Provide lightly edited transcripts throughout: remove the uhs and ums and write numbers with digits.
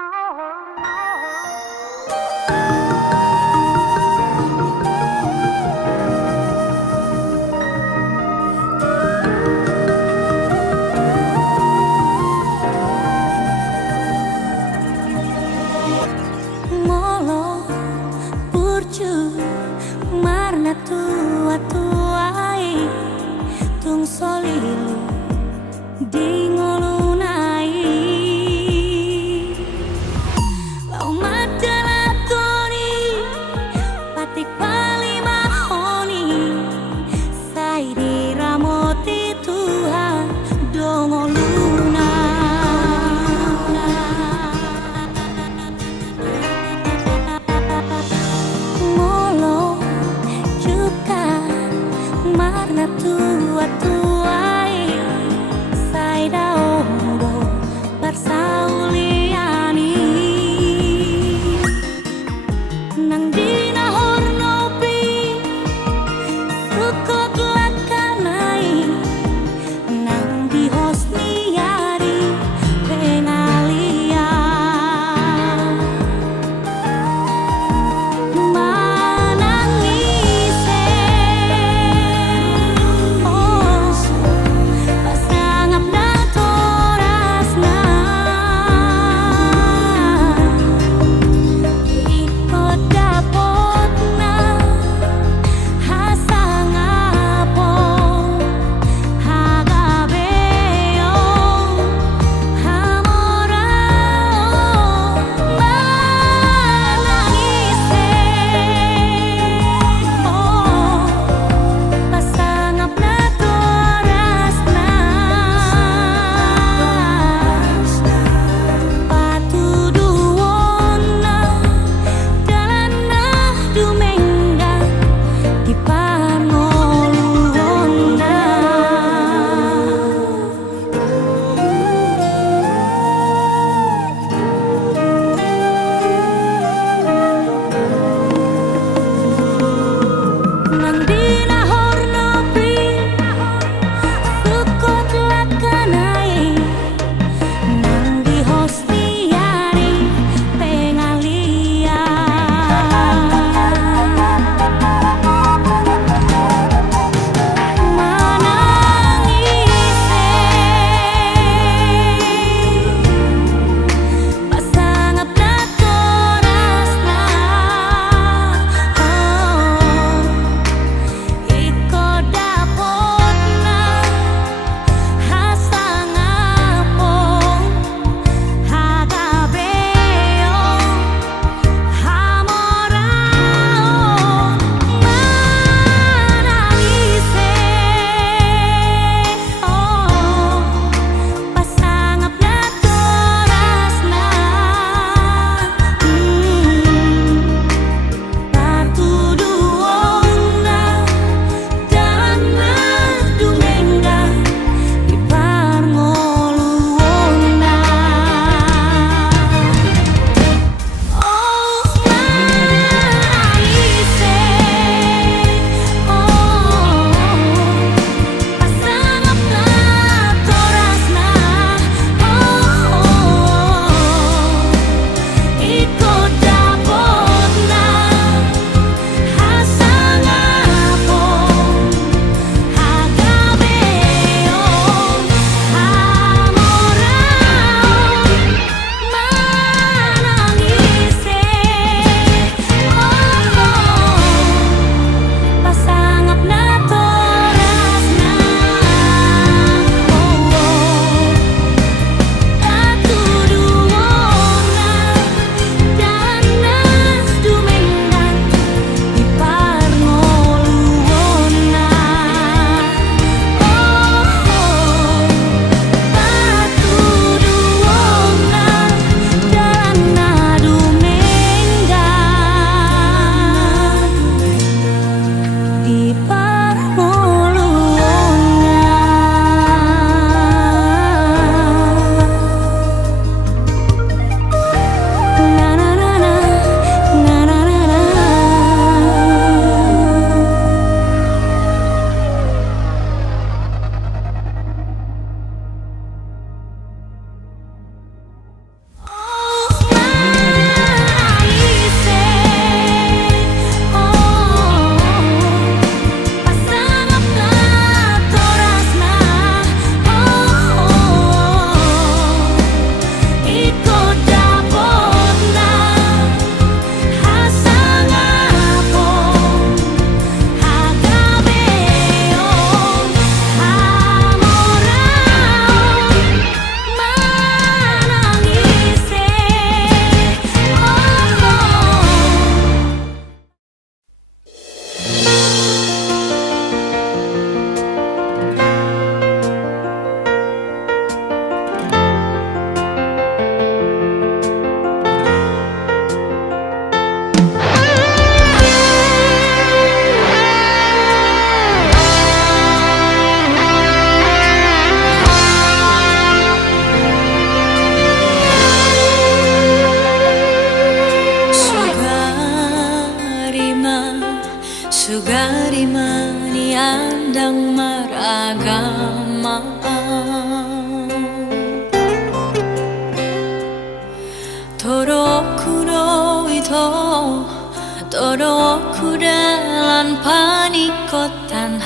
Molo burju marna tua-tuai tung solilu di ngolunai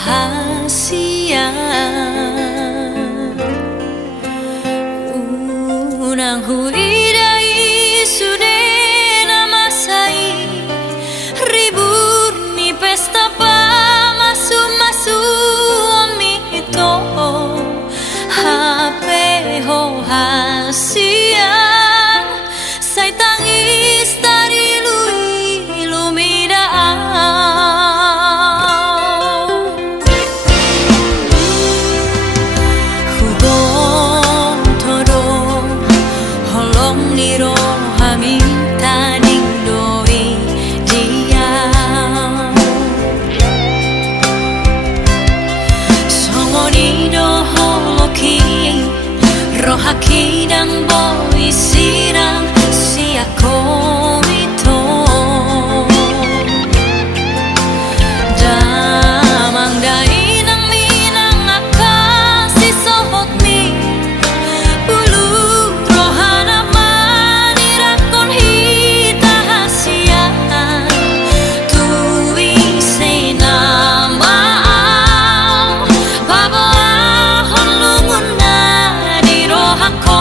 rahasia. Unang huidai sudah nama sai ribur ni pesta pa masu mito hape ho hasia sai tangis dari lui lumidaan hubong todo holong niro hami taning doi dia songoni do holoki rohaki dan boy sirang si aku itu damang dari nang minang akan si sohot mi bulu rohana manirakon hita hasia tui se nama babo ahon lungun na di rohako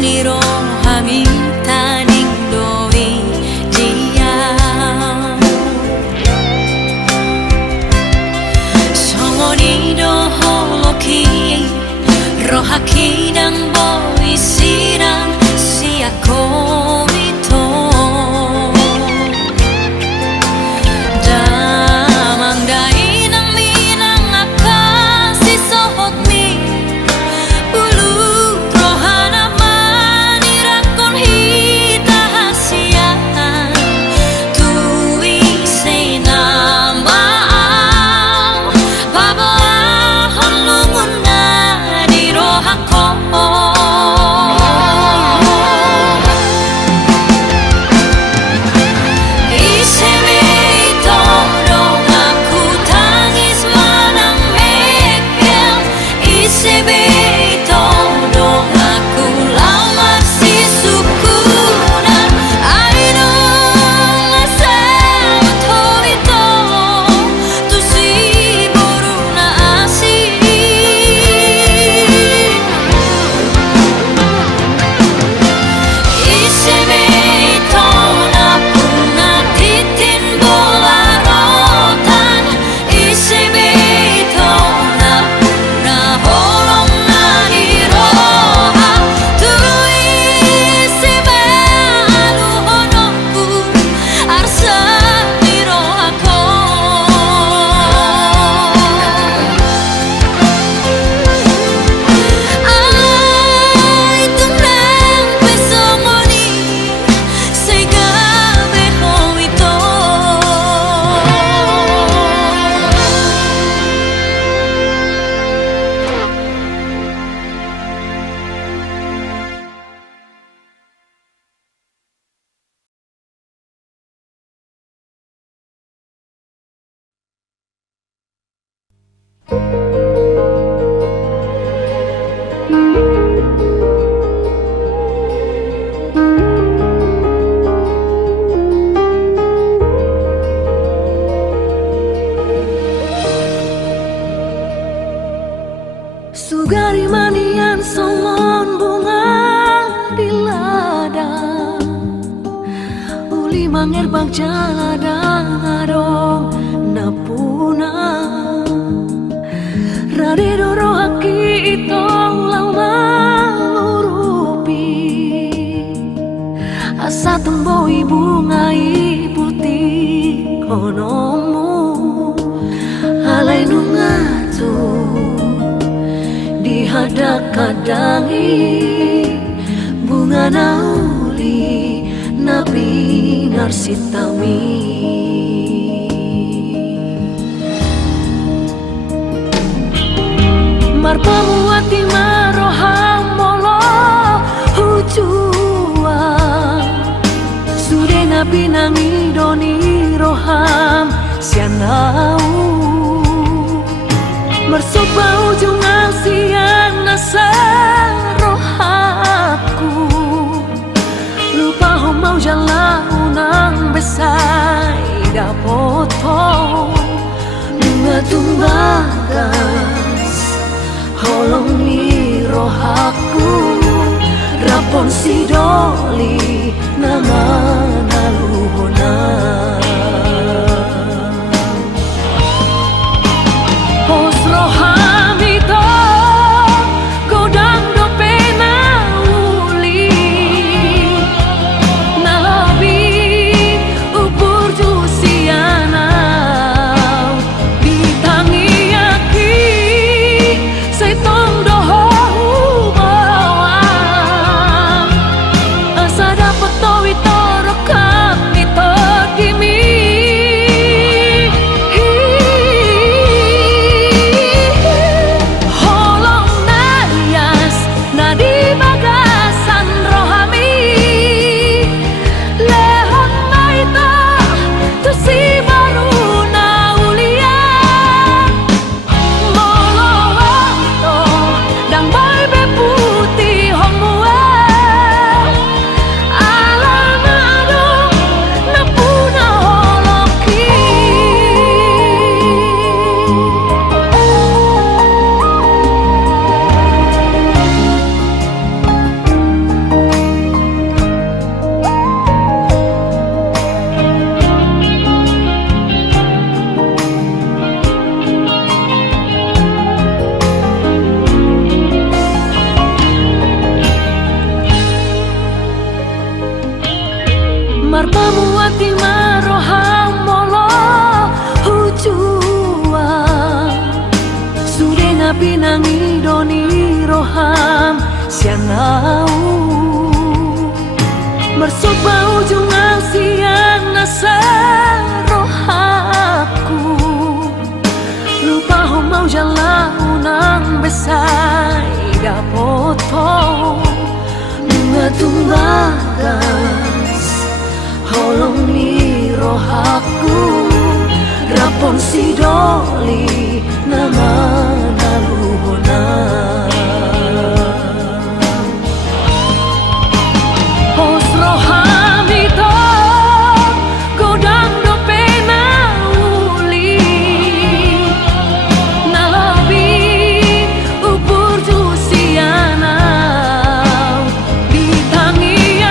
niro hami taning doi dia songoni do holoki rohaki dan boy sirang si aku itu damang dari nang minang akan si sohot mi bulu rohana manirakon hita hasia tui se nama babo ahon lungun na di rohako Sugari manian songon bunga di ladang, uli mangir bang jaladang adong napuna. Rade doro haki itong lau mangurupi, asa temboi bungai putih konomu alai nungatu dihadak kadangi bunga nauli nabi narsitami. Marpamu ati maroham molo hujua sude nabi nangi doni roham sianau mersoba ujung asian nasa rohaku lupa ho mau jalan unang besai dapoto bunga tumbagas holong ni rohaku rapon si doli nama naluhona. Pos roham itu godang do pena uli nalabi upur jusiana ditangi aki setong doho bawang asa dapat tawi torokam itu dimi. Marpamu ati maroham molo hujua sude nabi nangi doni roham sianau mersoba ujung asian nasa rohaku lupa ho mau jalan unang besai dapoto bunga tumbagas holong ni rohaku rapon si doli nama naluhona. Pos roham itu godang do pena uli nalabi upur jusiana ditangi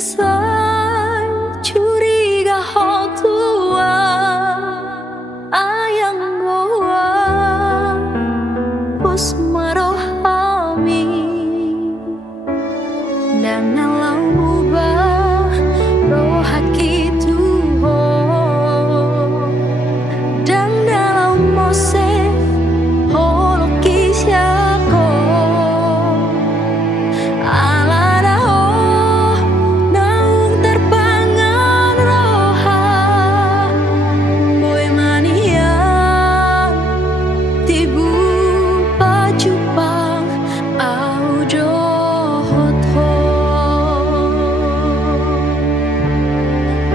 Sai curiga ho tua ayang goa pos marohami dan nalau mubah rohaki tuho dan dalau mose holoki syako alada ho naung terpangan roha boy mania tibu pacupang audo hotho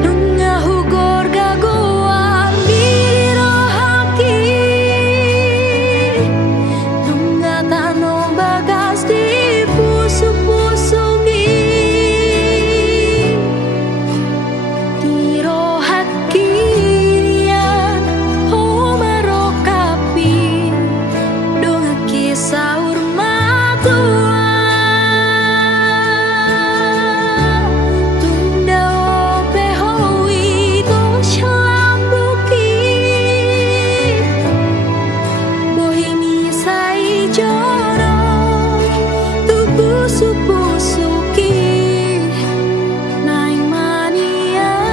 nunga hugor gagoan diri rohaki nunga tanom bagas di pusu-pusuki di rohaki nian ho marokapi dongaki saur matua tunda ope howi to shalambuki bohimi sai joro tu pusu-pusuki naing manian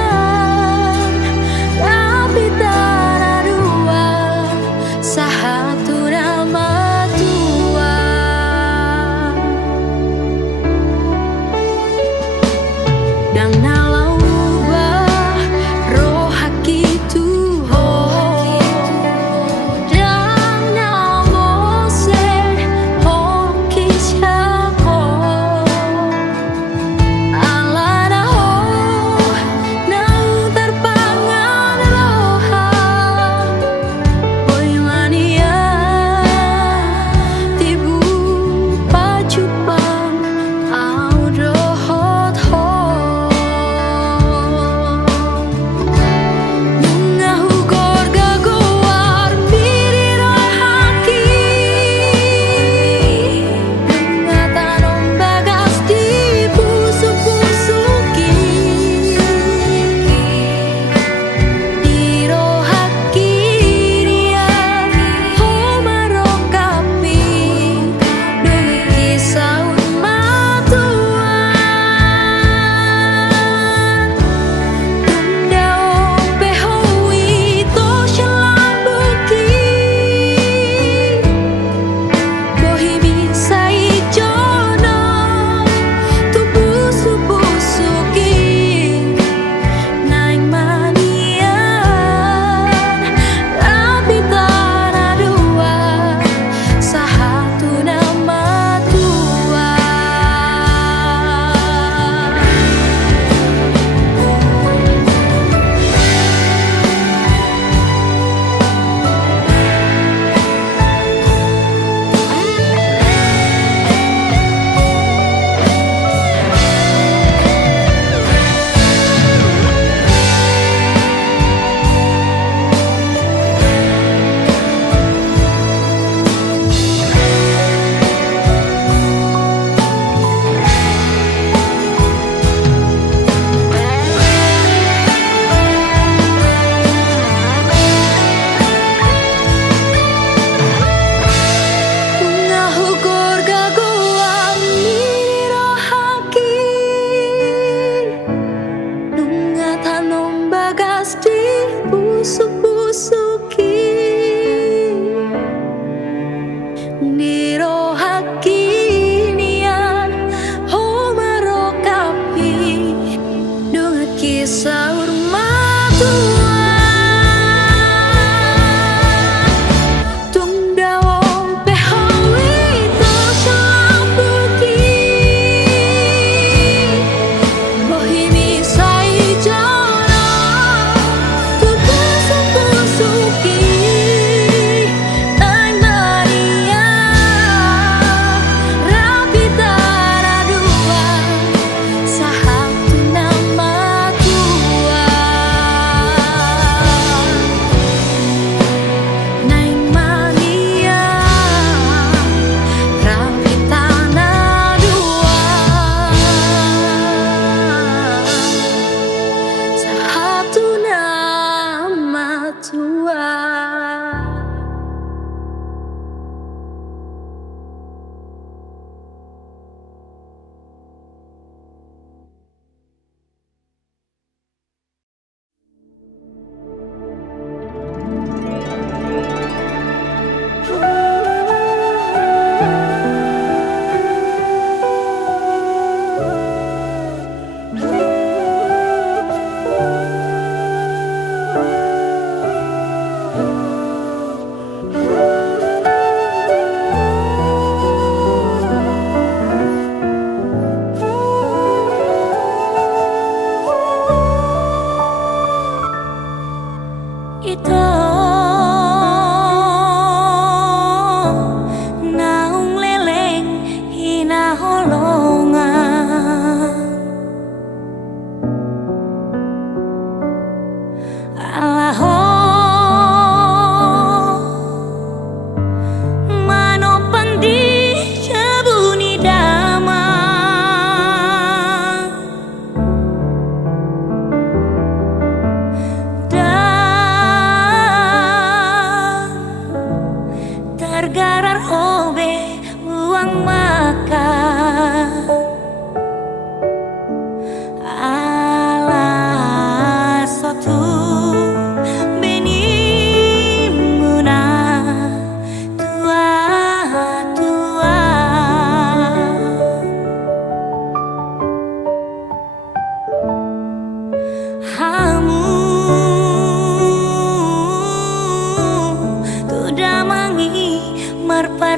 tapi taradua sahatu nama tua dan nalau ubah rohaki tuho dan namose hoki syako alada ho naung terpangan roha boy mania tibu pacupang audo hotho nunga hugor gagoar diri rohaki nunga tanom bagas di pusu-pusuki di rohaki nian ho marokapi dongaki saut matua tunda ope howi to shalambuki bohimi sai jono tu pusu-pusuki naing manian tapi taradua sahatu nama tua nunga hugor gagoan diri rohaki nunga tanom bagas di pusu-pusuki di rohaki nian ho marokapi dongaki saur matua tunda ope howi to shalambuki bohimi sai joro tu pusu-pusuki naing manian rapi taradua sahatu nama tua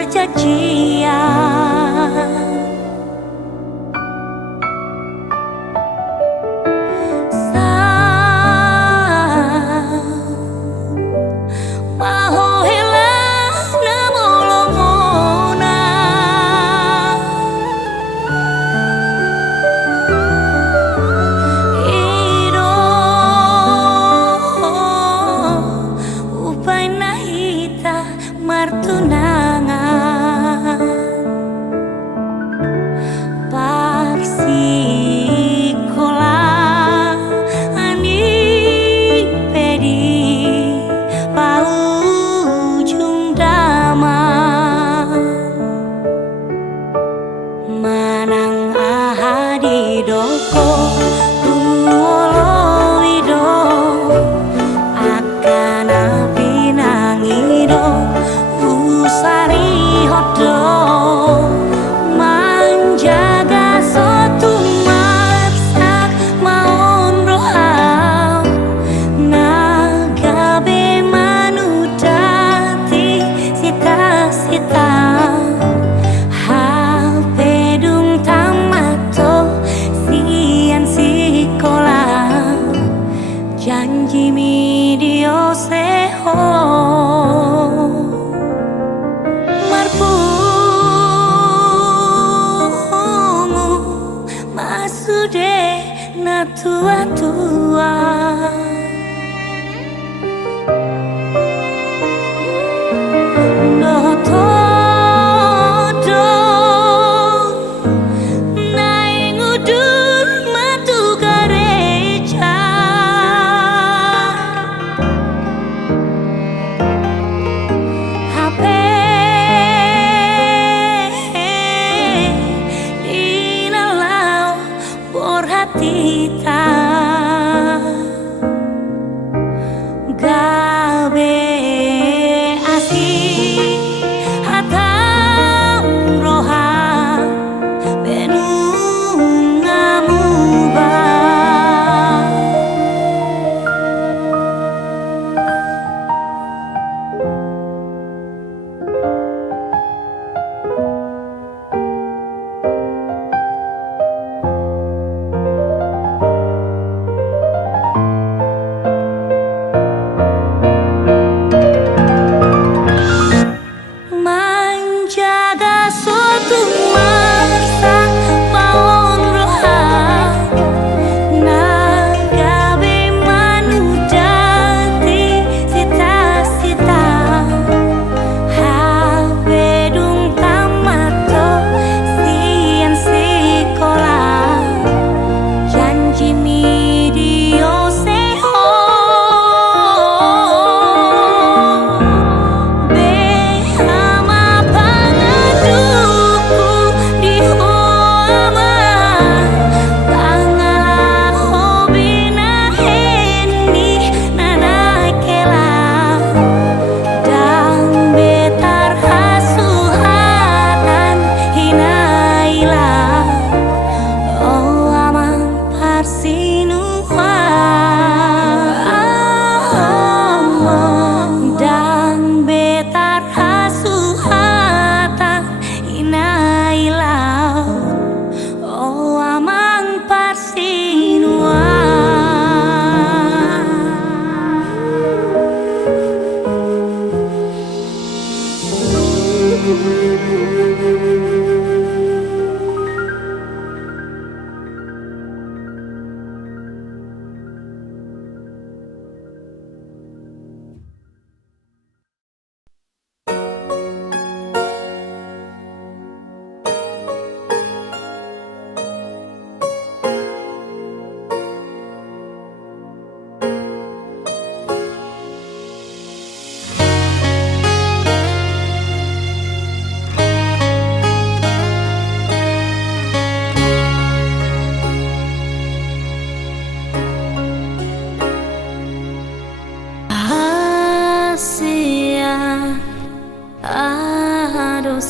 perjanjian. Martunangan Parsikola ani pedi paujung damai manang ahadi doko tuolowido akan api nangido Sari hodo menjaga suatu marsak maun rohau nagabe manudati sita-sita hapedung tamato sian sikola janji midio seho tua-tua Notodo naing udur matu gereja HP dinalau borhati gabe asih hatam roha benungamu ba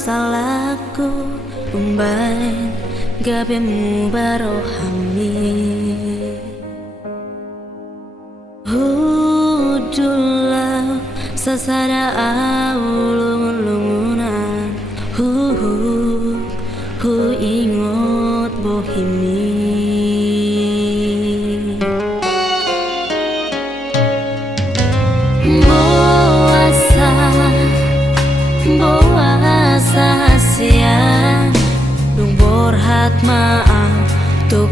salahku umbain gabemu barohami hudulah sasada aulung-lungunan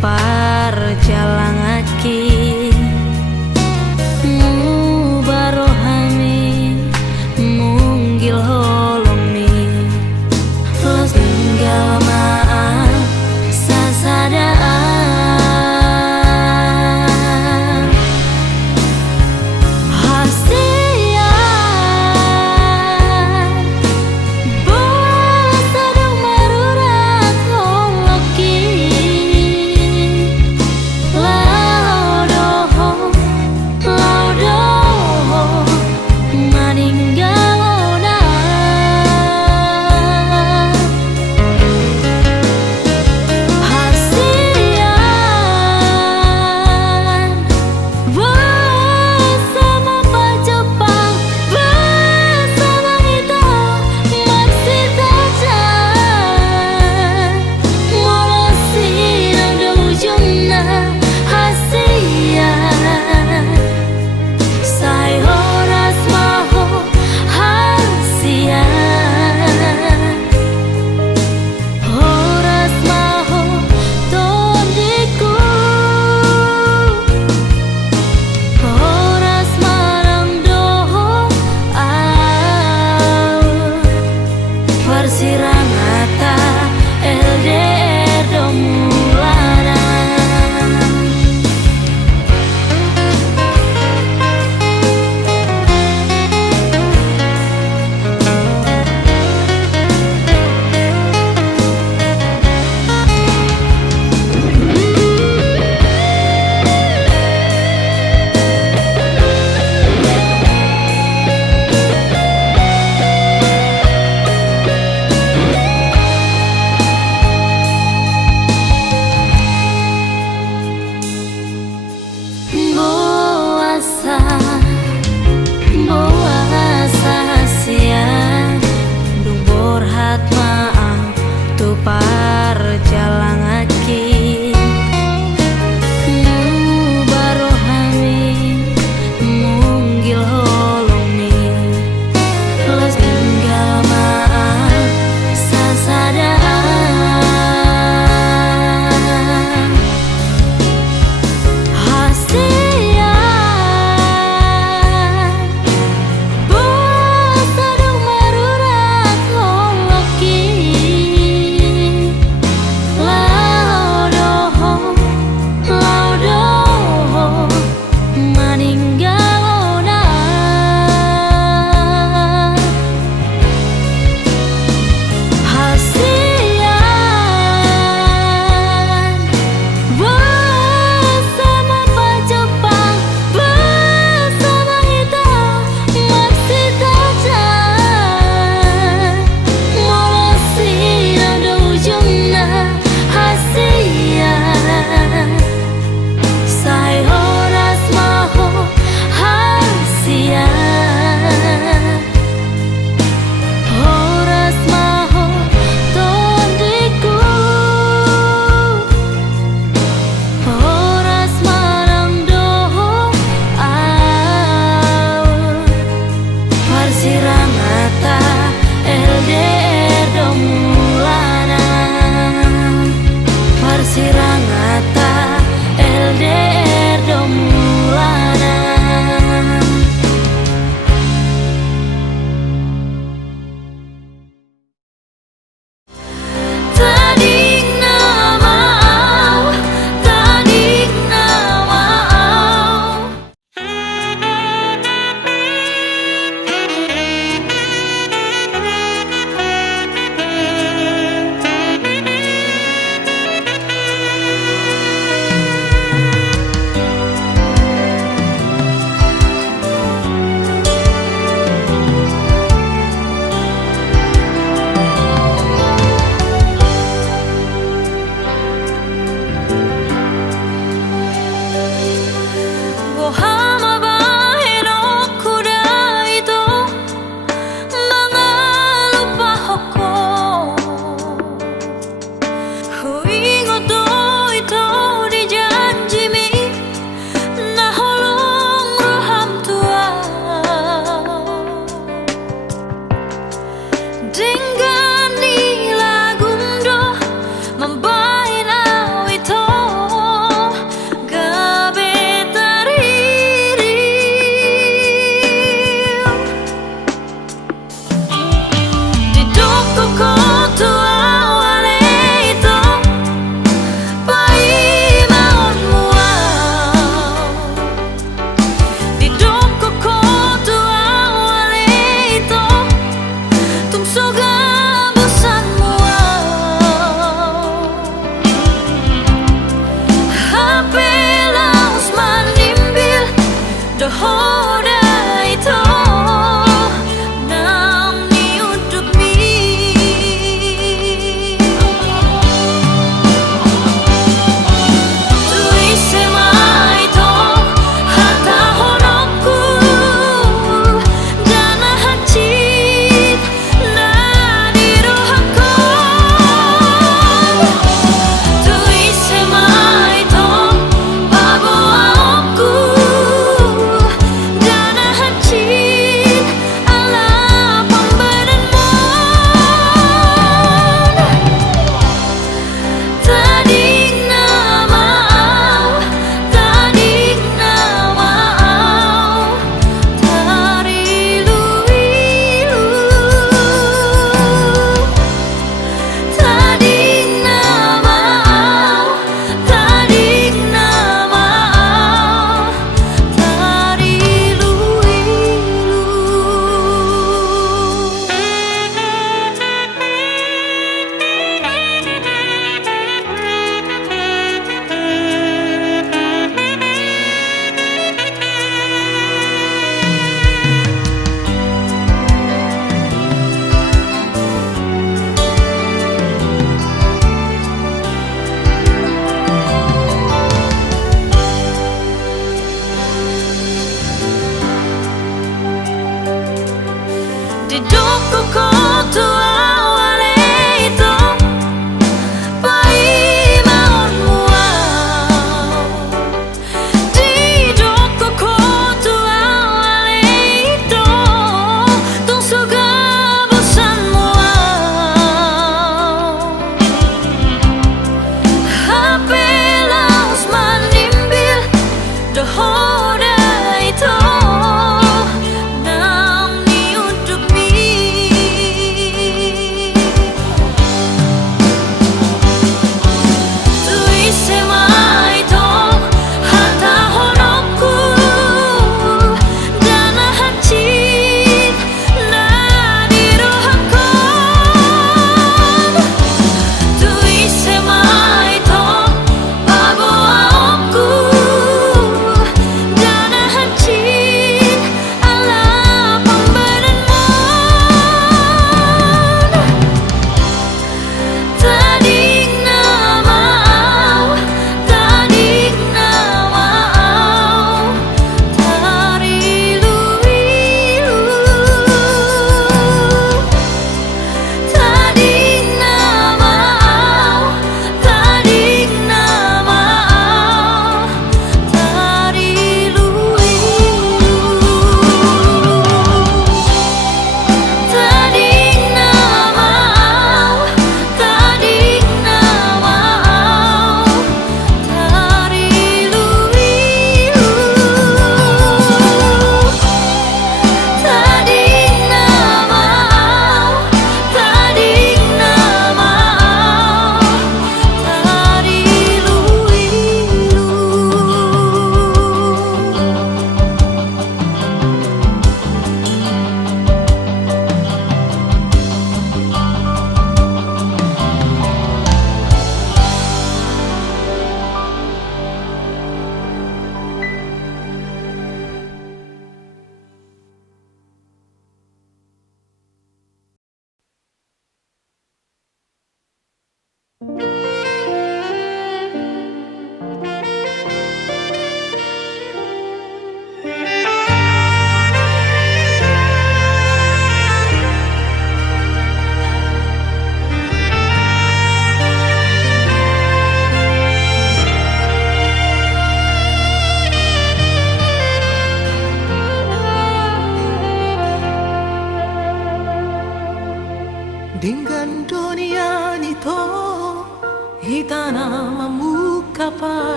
parjalangaki barohami munggil holomi los ninggal maaf sasadaan hasia bola sedang merurat holoki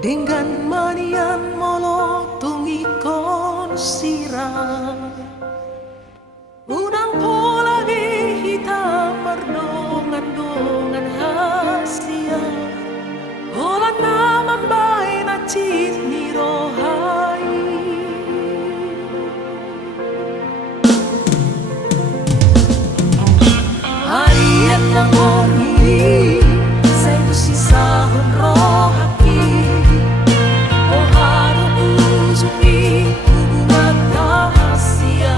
dengan manian molo tungikon sirah unang pola di hitam mardongan-dongan hasia hola naman bay na chit ni rohai harian ng orhili sa sisahon rohaki o haro uzumi hubungan rahasia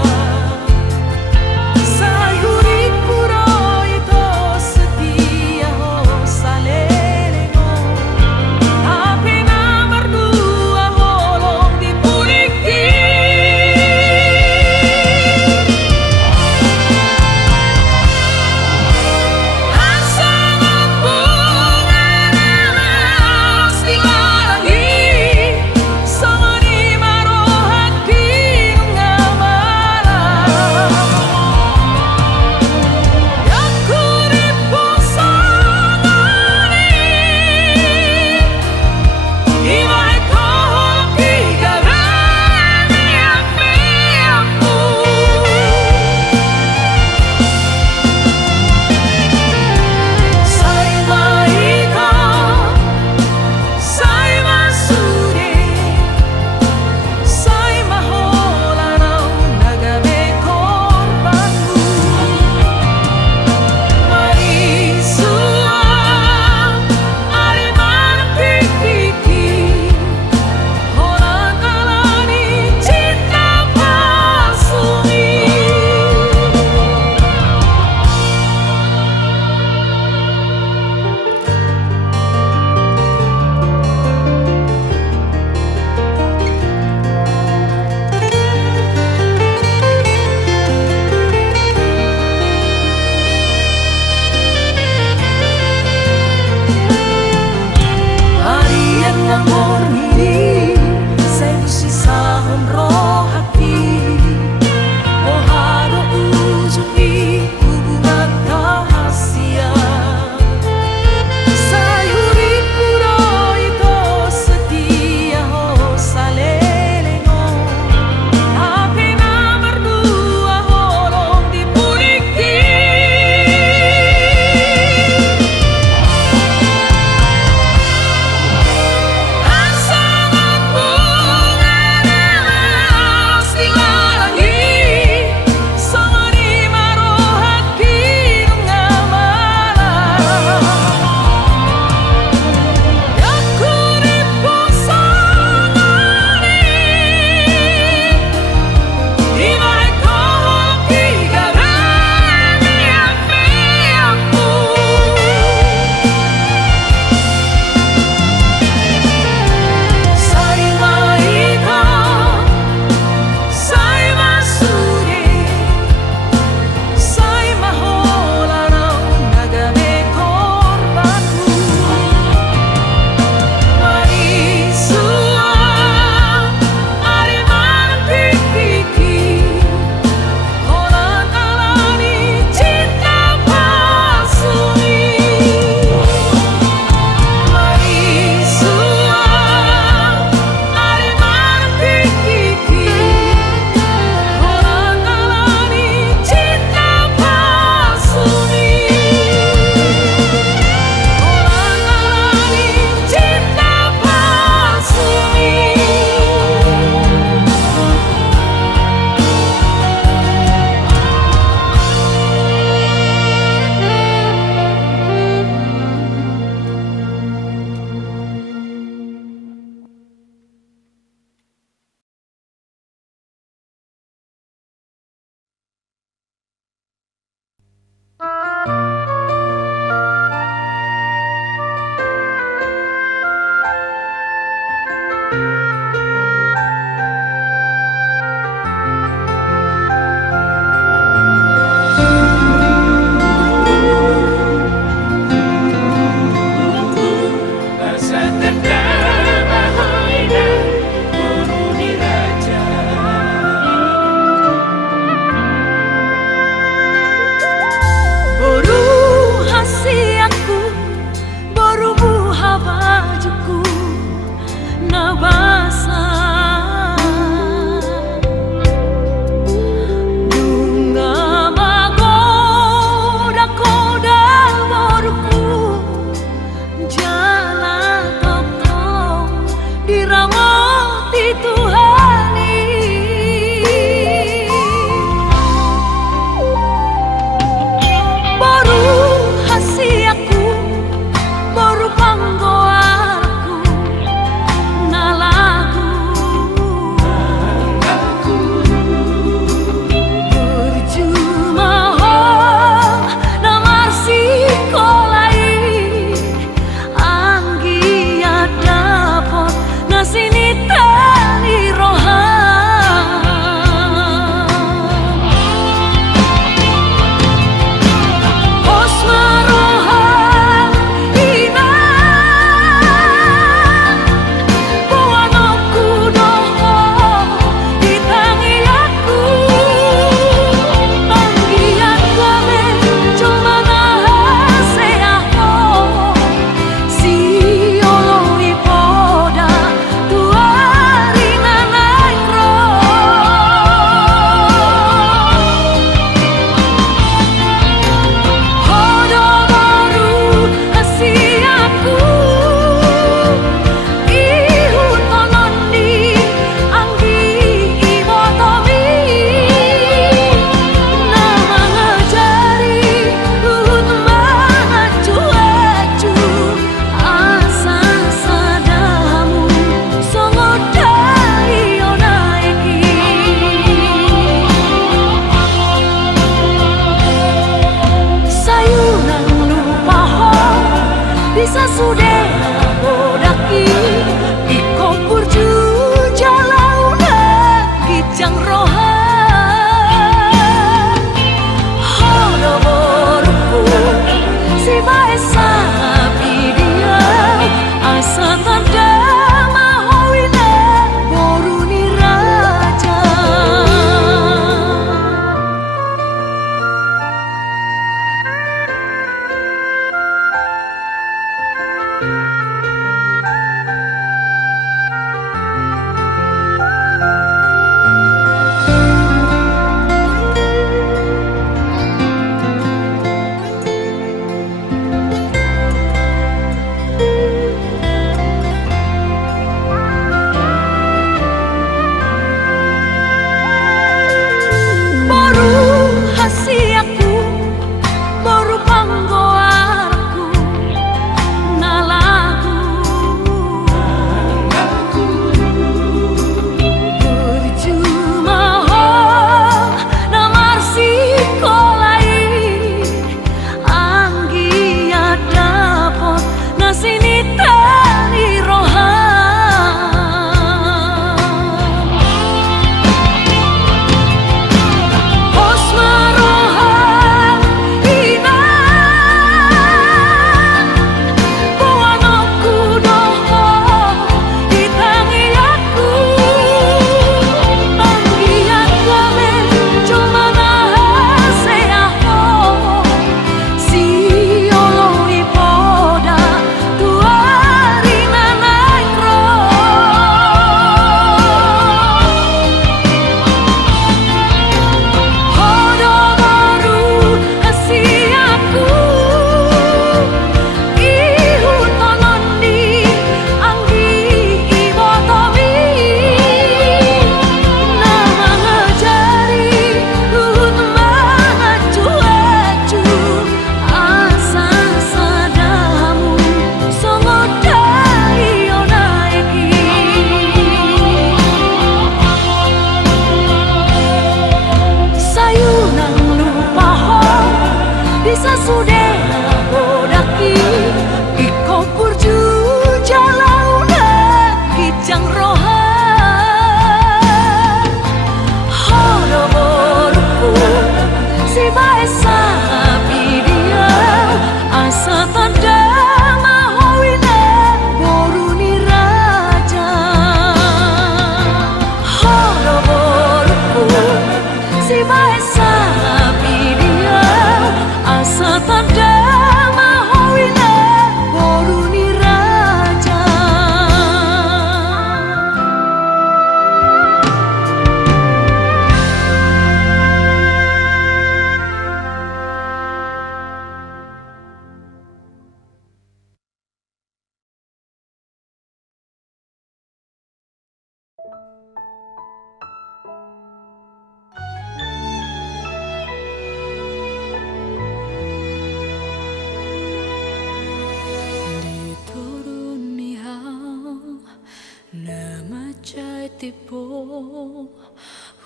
Namacay tipo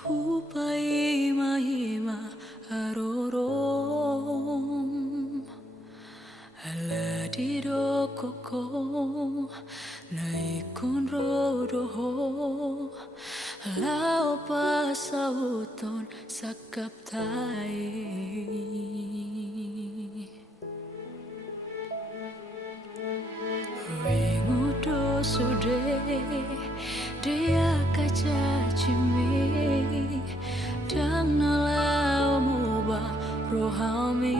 Hupai mahima arorom Aladido koko Naikun rodoho Lao pasauton sakap tai Wingudo sude dia kaca cimi dan nalau muba rohami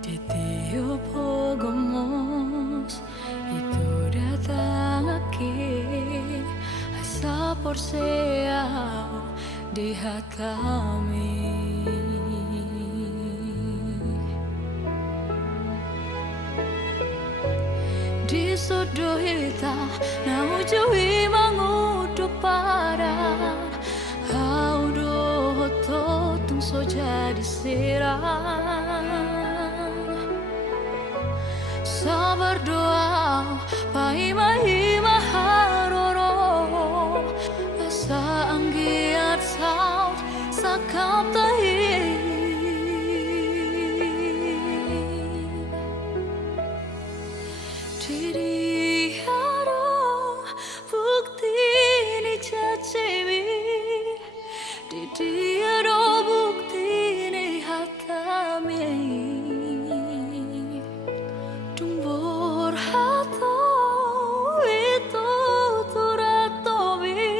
Titio pogomos itu datang aki asa porseau di hatami Di sodohita na ujohi manguduk padan Haudo totung so jadi serang Sabar doa paima-hima haroro Asa anggiat saut sakap tahi Diri haro bukti ni cacemi Diri haro bukti ni hatami Dumbor hato itu turatomi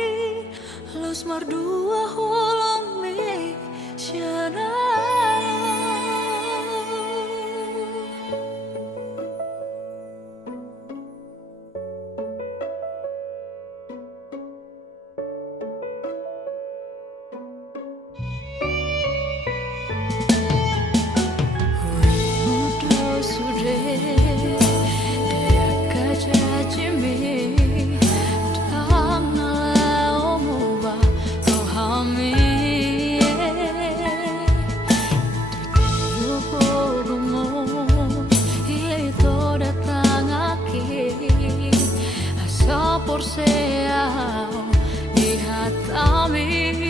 Los mardua holong mi syana Por seau di hatami